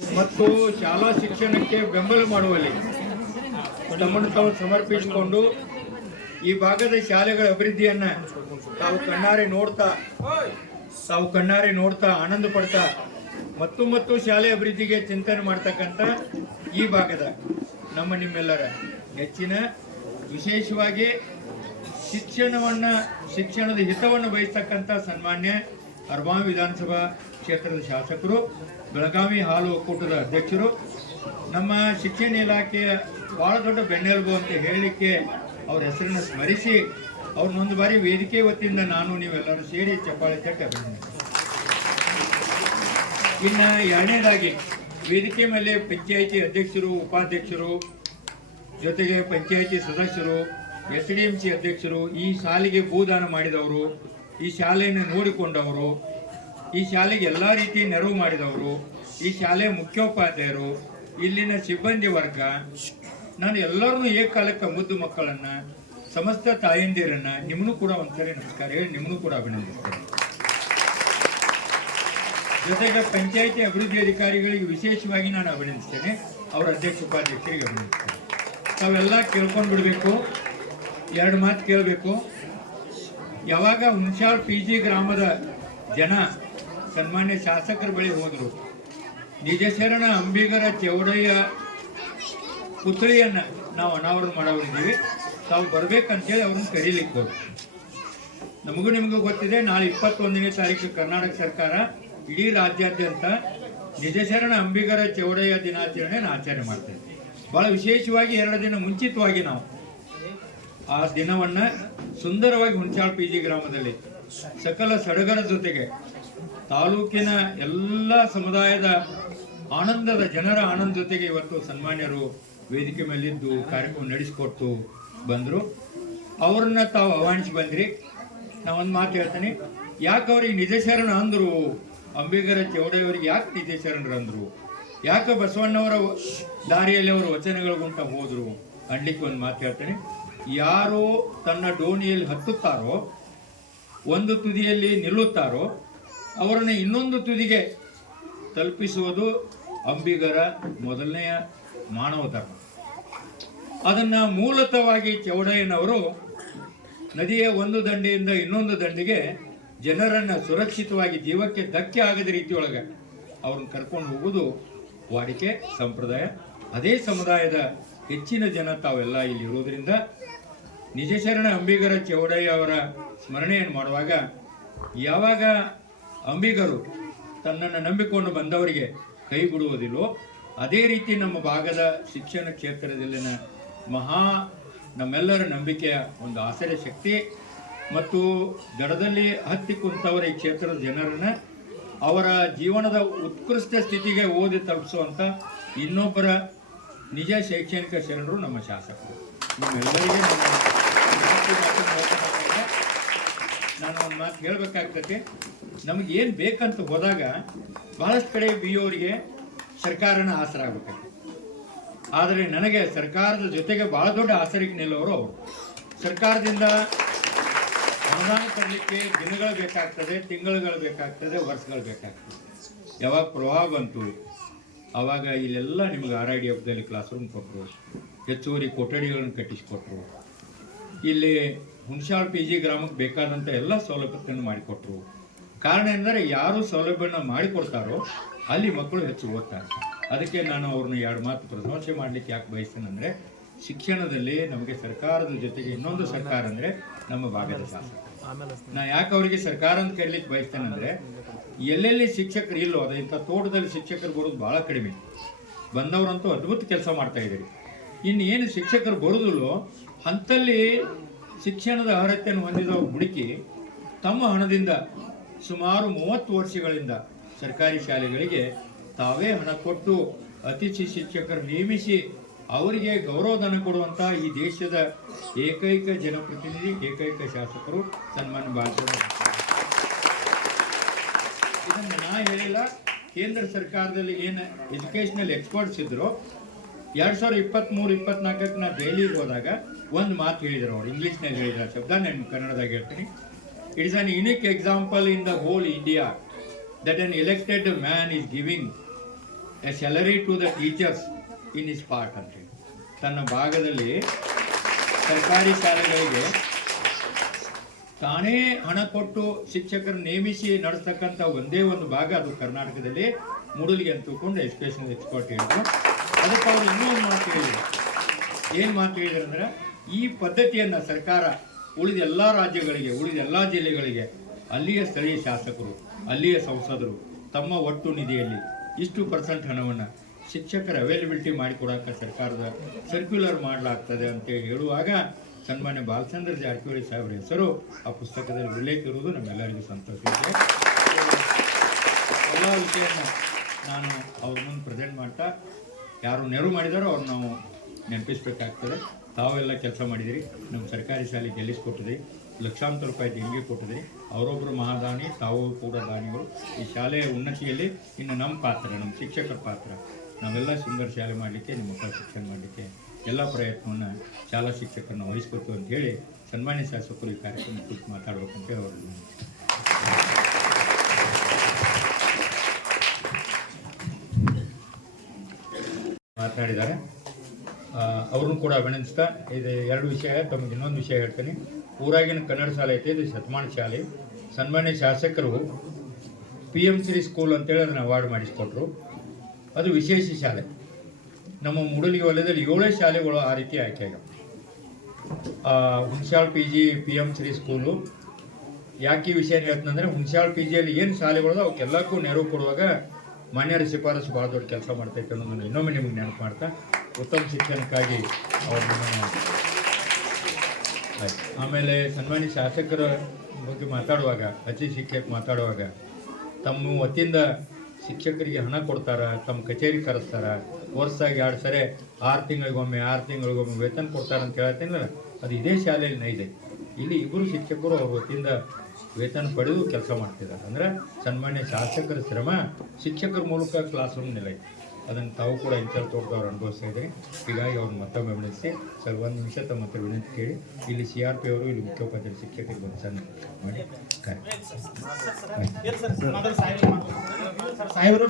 ಮತ್ತು ಶಾಲಾ ಶಿಕ್ಷಣಕ್ಕೆ ಬೆಂಬಲ ಮಾಡುವಲ್ಲಿ ತಮ್ಮನ್ನು ತಾವು ಸಮರ್ಪಿಸಿಕೊಂಡು ಈ ಭಾಗದ ಶಾಲೆಗಳ ಅಭಿವೃದ್ಧಿಯನ್ನ ತಾವು ಕಣ್ಣಾರೆ ನೋಡ್ತಾ, ತಾವು ಕಣ್ಣಾರೆ ನೋಡ್ತಾ ಆನಂದ ಪಡ್ತಾ ಮತ್ತು ಮತ್ತು ಶಾಲೆ ಅಭಿವೃದ್ಧಿಗೆ ಚಿಂತನೆ ಮಾಡ್ತಕ್ಕಂಥ ಈ ಭಾಗದ ನಮ್ಮ ನಿಮ್ಮೆಲ್ಲರ ನೆಚ್ಚಿನ ವಿಶೇಷವಾಗಿ ಶಿಕ್ಷಣವನ್ನು, ಶಿಕ್ಷಣದ ಹಿತವನ್ನು ಬಯಸ್ತಕ್ಕಂಥ ಸನ್ಮಾನ್ಯ ಅರ್ಮಾ ವಿಧಾನಸಭಾ ಕ್ಷೇತ್ರದ ಶಾಸಕರು, ಬೆಳಗಾವಿ ಹಾಲು ಒಕ್ಕೂಟದ ಅಧ್ಯಕ್ಷರು, ನಮ್ಮ ಶಿಕ್ಷಣ ಇಲಾಖೆಯ ಭಾಳ ದೊಡ್ಡ ಬೆನ್ನೆಲುಬು ಅಂತ ಹೇಳಲಿಕ್ಕೆ ಅವ್ರ ಹೆಸರನ್ನು ಸ್ಮರಿಸಿ ಅವ್ರನ್ನೊಂದು ಬಾರಿ ವೇದಿಕೆ ವತಿಯಿಂದ ನಾನು ನೀವೆಲ್ಲರೂ ಸೇರಿ ಚಪ್ಪಾಳೆ ತಟ್ಟೆ ಇನ್ನು ಎರಡನೇದಾಗಿ, ವೇದಿಕೆ ಮೇಲೆ ಪಂಚಾಯಿತಿ ಅಧ್ಯಕ್ಷರು, ಉಪಾಧ್ಯಕ್ಷರು, ಜೊತೆಗೆ ಪಂಚಾಯಿತಿ ಸದಸ್ಯರು, ಎಸ್ ಡಿ ಎಂ ಸಿ ಅಧ್ಯಕ್ಷರು ಈ ಶಾಲೆಗೆ ಭೂದಾನ ಮಾಡಿದವರು, ಈ ಶಾಲೆಯನ್ನು ನೋಡಿಕೊಂಡವರು ಈ ಶಾಲೆಗೆ ಎಲ್ಲ ರೀತಿ ನೆರವು ಮಾಡಿದವರು, ಈ ಶಾಲೆಯ ಮುಖ್ಯೋಪಾಧ್ಯಾಯರು, ಇಲ್ಲಿನ ಸಿಬ್ಬಂದಿ ವರ್ಗ, ನಾನು ಎಲ್ಲರನ್ನೂ ಏಕಾಲಕ್ಕೆ ಮುದ್ದು ಮಕ್ಕಳನ್ನು, ಸಮಸ್ತ ತಾಯಂದಿರನ್ನು ನಿಮ್ಮನ್ನು ಕೂಡ ಒಂದ್ಸರಿ ನಮಸ್ಕಾರ ಹೇಳಿ ನಿಮ್ಮನ್ನು ಕೂಡ ಅಭಿನಂದಿಸ್ತೇನೆ. ಜೊತೆಗೆ ಪಂಚಾಯಿತಿ ಅಭಿವೃದ್ಧಿ ಅಧಿಕಾರಿಗಳಿಗೆ ವಿಶೇಷವಾಗಿ ನಾನು ಅಭಿನಂದಿಸ್ತೇನೆ, ಅವರ ಅಧ್ಯಕ್ಷ ಉಪಾಧ್ಯಕ್ಷರಿಗೆ ಅಭಿನಂದಿಸ್ತೇನೆ. ತಾವೆಲ್ಲ ಕೇಳ್ಕೊಂಡು ಬಿಡಬೇಕು, ಎರಡು ಮಾತು ಕೇಳಬೇಕು. ಯಾವಾಗ ಹುಣಸಾಳ್ ಪಿ ಜಿ ಗ್ರಾಮದ ಜನ ಸನ್ಮಾನ್ಯ ಶಾಸಕರ ಬಳಿ ಹೋದರು. ನಿಜಶರಣ ಅಂಬಿಗರ ಚೌಡಯ್ಯ ಪುತ್ಳಿಯನ್ನು ನಾವು ಅನಾವರಣ ಮಾಡೋರಿದ್ದೀವಿ ತಾವು ಬರಬೇಕಂತೇಳಿ ಅವ್ರನ್ನ ಕರೀಲಿಕ್ಕೆ ಹೋದ್ರು. ನಮಗೂ ನಿಮಗೂ ಗೊತ್ತಿದೆ, ನಾಳೆ ಇಪ್ಪತ್ತೊಂದನೇ ತಾರೀಕು ಕರ್ನಾಟಕ ಸರ್ಕಾರ ಇಡೀ ರಾಜ್ಯಾದ್ಯಂತ ನಿಜಶರಣ ಅಂಬಿಗರ ಚೌಡಯ್ಯ ದಿನಾಚರಣೆಯನ್ನು ಆಚರಣೆ ಮಾಡ್ತೇವೆ. ಬಹಳ ವಿಶೇಷವಾಗಿ ಎರಡು ದಿನ ಮುಂಚಿತವಾಗಿ ನಾವು ಆ ದಿನವನ್ನು ಸುಂದರವಾಗಿ ಹುಣಸಾಳ್ ಪಿ ಜಿ ಗ್ರಾಮದಲ್ಲಿ ಸಕಲ ಸಡಗರ ಜೊತೆಗೆ ತಾಲೂಕಿನ ಎಲ್ಲ ಸಮುದಾಯದ ಆನಂದದ ಜನರ ಆನಂದ ಜೊತೆಗೆ ಇವತ್ತು ಸನ್ಮಾನ್ಯರು ವೇದಿಕೆ ಮೇಲಿದ್ದು ಕಾರ್ಯಕ್ರಮ ನಡೆಸಿಕೊಟ್ಟು ಬಂದರು. ಅವ್ರನ್ನ ತಾವು ಆಹ್ವಾನಿಸಿ ಬಂದ್ರಿ. ನಾ ಒಂದು ಮಾತು ಹೇಳ್ತೀನಿ. ಯಾಕೆ ಅವ್ರಿಗೆ ನಿಜಶರಣ ಅಂದರು? ಅಂಬೇಗರ ಚೌಡಯ್ಯವರಿಗೆ ಯಾಕೆ ನಿಜಶರಣರು ಅಂದರು? ಯಾಕೆ ಬಸವಣ್ಣವರ ದಾರಿಯಲ್ಲಿ ಅವರು ವಚನಗಳಿಗುಂಟ ಹೋದರು? ಅನ್ಲಿಕ್ಕೆ ಒಂದು ಮಾತು ಹೇಳ್ತೀನಿ. ಯಾರು ತನ್ನ ಡೋಣಿಯಲ್ಲಿ ಹತ್ತುತ್ತಾರೋ, ಒಂದು ತುದಿಯಲ್ಲಿ ನಿಲ್ಲುತ್ತಾರೋ ಅವರನ್ನ ಇನ್ನೊಂದು ತುದಿಗೆ ತಲುಪಿಸುವುದು ಅಂಬಿಗರ ಮೊದಲನೆಯ ಮಾನವ ಧರ್ಮ. ಅದನ್ನು ಮೂಲತವಾಗಿ ಚೌಡಯ್ಯನವರು ನದಿಯ ಒಂದು ದಂಡೆಯಿಂದ ಇನ್ನೊಂದು ದಂಡೆಗೆ ಜನರನ್ನು ಸುರಕ್ಷಿತವಾಗಿ ಜೀವಕ್ಕೆ ಧಕ್ಕೆ ಆಗದ ರೀತಿಯೊಳಗೆ ಅವ್ರನ್ನ ಕರ್ಕೊಂಡು ಹೋಗುವುದು ವಾಡಿಕೆ ಸಂಪ್ರದಾಯ. ಅದೇ ಸಮುದಾಯದ ಹೆಚ್ಚಿನ ಜನ ತಾವೆಲ್ಲ ಇಲ್ಲಿ ಇರೋದ್ರಿಂದ ನಿಜಶರಣ ಅಂಬಿಗರ ಚೌಡಯ್ಯ ಅವರ ಸ್ಮರಣೆಯನ್ನು ಮಾಡುವಾಗ ಯಾವಾಗ ಅಂಬಿಗರು ತನ್ನನ್ನು ನಂಬಿಕೊಂಡು ಬಂದವರಿಗೆ ಕೈ ಬಿಡುವುದಿಲ್ಲೋ ಅದೇ ರೀತಿ ನಮ್ಮ ಭಾಗದ ಶಿಕ್ಷಣ ಕ್ಷೇತ್ರದಲ್ಲಿನ ಮಹಾ ನಮ್ಮೆಲ್ಲರ ನಂಬಿಕೆಯ ಒಂದು ಆಸರೆ ಶಕ್ತಿ ಮತ್ತು ದಡದಲ್ಲಿ ಹತ್ತಿ ಕುಂತವರ ಈ ಕ್ಷೇತ್ರದ ಜನರನ್ನು ಅವರ ಜೀವನದ ಉತ್ಕೃಷ್ಟ ಸ್ಥಿತಿಗೆ ಓದಿ ತಲುಪಿಸುವಂಥ ಇನ್ನೊಬ್ಬರ ನಿಜ ಶೈಕ್ಷಣಿಕ ಶರಣರು ನಮ್ಮ ಶಾಸಕರು. ನಿಮ್ಮೆಲ್ಲರಿಗೆ ನನ್ನ ಮಾತು ಮಾತು ಮಾತನಾಡ್ತಾ ನಾನು ಒಂದು ಮಾತು ಹೇಳಬೇಕಾಗ್ತತಿ. ನಮಗೆ ಏನು ಬೇಕಂತ ಹೋದಾಗ ಬಹಳಷ್ಟು ಕಡೆ ಬಿ ಸರ್ಕಾರನ ಆಸರ ಆಗ್ಬೇಕಾಗ್ತದೆ ಆದರೆ ನನಗೆ ಸರ್ಕಾರದ ಜೊತೆಗೆ ಬಹಳ ದೊಡ್ಡ ಆಸರಿಗೆ ನಿಲ್ಲೋರು ಅವರು. ಸರ್ಕಾರದಿಂದ ಅನುದಾನ ತರಲಿಕ್ಕೆ ದಿನಗಳು ಬೇಕಾಗ್ತದೆ, ತಿಂಗಳುಗಳು ಬೇಕಾಗ್ತದೆ, ವರ್ಷಗಳು ಬೇಕಾಗ್ತದೆ. ಯಾವಾಗ ಪ್ರವಾಹ ಬಂತು ಆವಾಗ ಇಲ್ಲೆಲ್ಲ ನಿಮಗೆ ಆರ್ ಐ ಡಿ ಎಫ್ದಲ್ಲಿ ಕ್ಲಾಸ್ ರೂಮ್ ಕೊಟ್ಟರು ಹೆಚ್ಚುವರಿ ಕೊಠಡಿಗಳನ್ನು ಕಟ್ಟಿಸಿಕೊಟ್ರು. ಇಲ್ಲಿ ಹುಣಸಾಳ್ ಪಿ ಜಿ ಗ್ರಾಮಕ್ಕೆ ಬೇಕಾದಂಥ ಎಲ್ಲ ಸೌಲಭ್ಯತೆಯನ್ನು ಮಾಡಿಕೊಟ್ರು. ಕಾರಣ ಎಂದರೆ ಯಾರು ಸೌಲಭ್ಯನ ಮಾಡಿಕೊಡ್ತಾರೋ ಅಲ್ಲಿ ಮಕ್ಕಳು ಹೆಚ್ಚು ಓದ್ತಾರೆ. ಅದಕ್ಕೆ ನಾನು ಅವ್ರನ್ನ ಎರಡು ಮಾತು ಪ್ರಶಂಸೆ ಮಾಡಲಿಕ್ಕೆ ಯಾಕೆ ಬಯಸ್ತೇನೆ ಅಂದರೆ, ಶಿಕ್ಷಣದಲ್ಲಿ ನಮಗೆ ಸರ್ಕಾರದ ಜೊತೆಗೆ ಇನ್ನೊಂದು ಸರ್ಕಾರ ಅಂದರೆ ನಮ್ಮ ಭಾಗದ ಶಾಸಕ. ನಾ ಯಾಕೆ ಅವರಿಗೆ ಸರ್ಕಾರ ಅಂತ ಕರೀಲಿಕ್ಕೆ ಬಯಸ್ತೇನೆ ಅಂದರೆ, ಎಲ್ಲೆಲ್ಲಿ ಶಿಕ್ಷಕರು ಇಲ್ಲೋ ಅದೇ ಇಂಥ ತೋಟದಲ್ಲಿ ಶಿಕ್ಷಕರು ಬರೋದು ಭಾಳ ಕಡಿಮೆ. ಬಂದವರಂತೂ ಅದ್ಭುತ ಕೆಲಸ ಮಾಡ್ತಾ ಇನ್ನು ಏನು ಶಿಕ್ಷಕರು ಬರೋದಿಲ್ಲೋ ಅಂಥಲ್ಲಿ ಶಿಕ್ಷಣದ ಅರ್ಹತೆಯನ್ನು ಹೊಂದಿದ ಹುಡುಕಿ ತಮ್ಮ ಹಣದಿಂದ ಸುಮಾರು ಮೂವತ್ತು ವರ್ಷಗಳಿಂದ ಸರ್ಕಾರಿ ಶಾಲೆಗಳಿಗೆ ತಾವೇ ಹಣ ಕೊಟ್ಟು ಅತಿಥಿ ಶಿಕ್ಷಕರು ನೇಮಿಸಿ ಅವರಿಗೆ ಗೌರವಧನ ಕೊಡುವಂತ ಈ ದೇಶದ ಏಕೈಕ ಜನಪ್ರತಿನಿಧಿ, ಏಕೈಕ ಶಾಸಕರು ಸನ್ಮಾನ ಬಾಲಚಂದ್ರ ಇದನ್ನು ನಾ ಹೇಳಿಲ್ಲ. ಕೇಂದ್ರ ಸರ್ಕಾರದಲ್ಲಿ ಏನು ಎಜುಕೇಷನಲ್ ಎಕ್ಸ್ಪರ್ಟ್ಸ್ ಇದ್ರು ಎರಡ್ ಸಾವಿರದ ಇಪ್ಪತ್ತ್ಮೂರು ಇಪ್ಪತ್ನಾಲ್ಕಕ್ಕೆ ನಾ ದೆಹಲಿಗೆ ಹೋದಾಗ ಒಂದು ಮಾತು ಹೇಳಿದ್ರು ಅವ್ರು, ಇಂಗ್ಲೀಷ್ನಲ್ಲಿ ಹೇಳಿದ್ರು ಶಬ್ದ, ನಾನು ಕನ್ನಡದಾಗ ಹೇಳ್ತೀನಿ. It is an unique example in the whole India that an elected man is giving a salary to the teachers in his part ಅಂತ ತನ್ನ ಭಾಗದಲ್ಲಿ ಸರ್ಕಾರಿ ಶಾಲೆಗಳಿಗೆ ತಾನೇ ಹಣ ಕೊಟ್ಟು ಶಿಕ್ಷಕರು ನೇಮಿಸಿ ನಡೆಸ್ತಕ್ಕಂಥ ಒಂದೇ ಒಂದು ಭಾಗ ಅದು ಕರ್ನಾಟಕದಲ್ಲಿ, ಮೂಡಲಿಗೆ ಅಂತ ತಿಳ್ಕೊಂಡು ಎಜುಕೇಷನ್ ಎಕ್ಸ್ಪರ್ಟ್ ಹೇಳಿದ್ರು. ಅದಕ್ಕೆ ಅವ್ರು ಇನ್ನೂ ಮಾತು ಹೇಳಿದ್ರು ಏನು ಮಾತು ಹೇಳಿದ್ರು ಅಂದ್ರೆ ಈ ಪದ್ಧತಿಯನ್ನು ಸರ್ಕಾರ ಉಳಿದ ಎಲ್ಲ ರಾಜ್ಯಗಳಿಗೆ, ಉಳಿದ ಎಲ್ಲ ಜಿಲ್ಲೆಗಳಿಗೆ ಅಲ್ಲಿಯ ಸ್ಥಳೀಯ ಶಾಸಕರು, ಅಲ್ಲಿಯ ಸಂಸದರು ತಮ್ಮ ಒಟ್ಟು ನಿಧಿಯಲ್ಲಿ ಇಷ್ಟು ಪರ್ಸೆಂಟ್ ಹಣವನ್ನು ಶಿಕ್ಷಕರ ಅವೈಲಬಿಲಿಟಿ ಮಾಡಿಕೊಡೋಕ್ಕೆ ಸರ್ಕಾರದ ಸರ್ಕ್ಯುಲರ್ ಮಾಡಲಾಗ್ತದೆ ಅಂತ ಹೇಳುವಾಗ ಸನ್ಮಾನ್ಯ ಬಾಲಚಂದ್ರ ಜಾರಕಿಹೊಳಿ ಸಾಹೇಬರ ಹೆಸರು ಆ ಪುಸ್ತಕದಲ್ಲಿ ಉಲ್ಲೇಖ ಇರುವುದು ನಮ್ಮೆಲ್ಲರಿಗೂ ಸಂತೋಷ ಇದೆ. ಎಲ್ಲ ವಿಷಯನ ನಾನು ಅವ್ರ ಮುಂದೆ ಪ್ರೆಸೆಂಟ್ ಮಾಡ್ತಾ ಯಾರು ನೆರವು ಮಾಡಿದಾರೋ ಅವ್ರು ನಾವು ನೆನಪಿಸ್ಬೇಕಾಗ್ತದೆ. ತಾವೆಲ್ಲ ಕೆಲಸ ಮಾಡಿದಿರಿ. ನಮ್ಮ ಸರ್ಕಾರಿ ಶಾಲೆ ಗೆಲ್ಲಿಸ್ಕೊಟ್ಟಿದ್ರಿ. ಲಕ್ಷಾಂತರ ರೂಪಾಯಿ ದೇಣಿಗೆ ಕೊಟ್ಟಿದ್ರಿ. ಅವರೊಬ್ಬರು ಮಹಾದಾನಿ, ತಾವು ಕೂಡ ದಾನಿಗಳು. ಈ ಶಾಲೆಯ ಉನ್ನತಿಯಲ್ಲಿ ಇನ್ನು ನಮ್ಮ ಪಾತ್ರ, ನಮ್ಮ ಶಿಕ್ಷಕರ ಪಾತ್ರ. ನಾವೆಲ್ಲ ಸುಂದರ ಶಾಲೆ ಮಾಡಲಿಕ್ಕೆ, ನಿಮ್ಮ ಮಕ್ಕಳ ಶಿಕ್ಷಣ ಮಾಡಲಿಕ್ಕೆ ಎಲ್ಲ ಪ್ರಯತ್ನವನ್ನು ಶಾಲಾ ಶಿಕ್ಷಕರನ್ನು ವಹಿಸ್ಕೊತೀವಿ ಅಂತ ಹೇಳಿ ಸನ್ಮಾನ್ಯ ಶಾಸಕರು ಈ ಕಾರ್ಯಕ್ರಮ ಕುರಿತು ಅವರನ್ನು ಅವ್ರನ್ನ ಮಾತನಾಡಿದ್ದಾರೆ. ಅವ್ರನ್ನೂ ಕೂಡ ಅಭಿನಂದಿಸ್ತಾ ಇದು. ಎರಡು ವಿಷಯ, ತಮಗೆ ಇನ್ನೊಂದು ವಿಷಯ ಹೇಳ್ತೀನಿ. ಊರಾಗಿನ ಕನ್ನಡ ಶಾಲೆ ಐತೆ, ಇದು ಶತಮಾನ ಶಾಲೆ. ಸನ್ಮಾನ್ಯ ಶಾಸಕರು ಪಿ ಎಂ ಶ್ರೀ ಸ್ಕೂಲ್ ಅಂತೇಳಿ ಅದನ್ನು ಅವಾರ್ಡ್ ಮಾಡಿಸ್ಕೊಟ್ರು. ಅದು ವಿಶೇಷ ಶಾಲೆ. ನಮ್ಮ ಮೂಡಲಿ ವಲಯದಲ್ಲಿ ಏಳೇ ಶಾಲೆಗಳು ಆ ರೀತಿ ಆಯ್ಕೆ ಆಗ್ಯಾವ Hunasal P G P M Shri school. ಯಾಕೆ ವಿಷಯ ಹೇಳ್ತಂದ್ರೆ ಹುಣಸಾಳ್ ಪಿ ಜಿಯಲ್ಲಿ ಏನು ಶಾಲೆಗಳು ಅವಕ್ಕೆಲ್ಲಕ್ಕೂ ನೆರವು ಕೊಡುವಾಗ ಮಾನ್ಯರ ಶಿಫಾರಸು ಭಾಳ ದೊಡ್ಡ ಕೆಲಸ ಮಾಡ್ತೈತೆ ಅನ್ನೋದನ್ನು ಇನ್ನೊಮ್ಮೆ ನಿಮಗೆ ನೆನಪು ಮಾಡ್ತಾ, ಉತ್ತಮ ಶಿಕ್ಷಣಕ್ಕಾಗಿ ಅವ್ರನ್ನ ಆಯ್ತು. ಆಮೇಲೆ ಸನ್ಮಾನ್ಯ ಶಾಸಕರ ಬಗ್ಗೆ ಮಾತಾಡುವಾಗ, ಅತಿ ಶಿಕ್ಷಕ ಮಾತಾಡುವಾಗ, ತಮ್ಮ ವತಿಯಿಂದ ಶಿಕ್ಷಕರಿಗೆ ಹಣ ಕೊಡ್ತಾರೆ, ತಮ್ಮ ಕಚೇರಿ ಕರೆಸ್ತಾರೆ, ವರ್ಷಾಗಿ ಎರಡು ಸರಿ, ಆರು ತಿಂಗಳಿಗೊಮ್ಮೆ ಆರು ತಿಂಗಳಿಗೊಮ್ಮೆ ವೇತನ ಕೊಡ್ತಾರೆ ಅಂತ ಹೇಳ್ತೀನಲ್ಲ ಅದು ಇದೇ ಶಾಲೆಯಲ್ಲಿ ನೈದೆ ಇಲ್ಲಿ ಇಬ್ಬರು ಶಿಕ್ಷಕರು ಅವ್ರ ವತಿಯಿಂದ ವೇತನ ಪಡೆದು ಕೆಲಸ ಮಾಡ್ತಿದ್ದಾರೆ. ಅಂದರೆ ಸನ್ಮಾನ್ಯ ಶಾಸಕರ ಶ್ರಮ ಶಿಕ್ಷಕರ ಮೂಲಕ ಕ್ಲಾಸ್ ರೂಮ್ ನಿಲ್ಲೈತೆ ಅದನ್ನು ತಾವು ಕೂಡ ಇಂಚಲ್ ತೋಟದವ್ರು ಅನುಭವಿಸ್ತಾ ಇದ್ದೀರಿ. ಹೀಗಾಗಿ ಅವ್ರನ್ನ ಮತ್ತೊಮ್ಮೆ ಗಮನಿಸಿ ಸರ್ ಒಂದು ನಿಮಿಷ ತಮ್ಮ ಹತ್ರ ವಿನಂತಿ ಕೇಳಿ ಇಲ್ಲಿ ಸಿ ಆರ್ ಪಿ ಅವರು ಇಲ್ಲಿ ಮುಖ್ಯೋಪಾಧ್ಯಾಯ ಶಿಕ್ಷಕರಿಗೆ ಒಂದು ಸಣ್ಣ ಮಾಡಿ. ಸಾಹೇಬರು